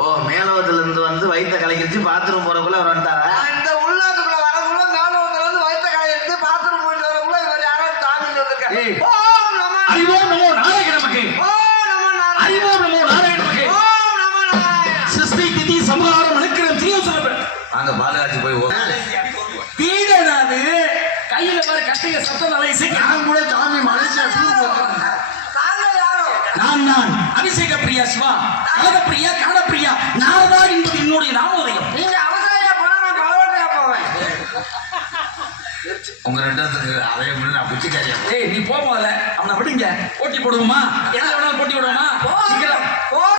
ஓ மேலோகத்துல இருந்து வந்து வயிற்ற கலக்கிடுச்சு பாத்ரூம் போறக்குள்ள அவர் வந்துட்டாரா? இந்த உள்நாட்டுக்குள்ள வரக்குள்ள மேலோகத்துல இருந்து வயிற்ற கலக்கிடுச்சு பாத்ரூம் போயிட்டு வரக்குள்ள இவர் யாரோ தாண்டி வந்திருக்காரு. ஓம் நம அறிவோம் நமோ நாராயண நமகே. ஓம் நம நாராயண. அறிவோம் நமோ நாராயண நமகே. ஓம் நம நாராயண. சிருஷ்டி திதி சம்ஹாரம் அனுக்கிரம் தீய சொல்றேன். அங்க பாலகாட்சி போய் வீடனாது கையில பாரு கட்டைய சத்தம் இசைக்க. நான் கூட சாமி மலேசியா டூர் போறேன். தாங்க யாரோ? நான் அபிஷேக பிரியா சிவா கலக பிரியா காண பிரியா நாரதா என்பது என்னுடைய நாமோதயம். நீங்க அவசாரியா போனா நான் பலவட்டையா போவேன். உங்க ரெண்டு அதைய நான் புச்சிக்காரியா. ஏய் நீ போல அவனை விடுங்க. போட்டி போடுவோமா? என்ன வேணாலும் போட்டி போடுவோமா? சீக்கிரம்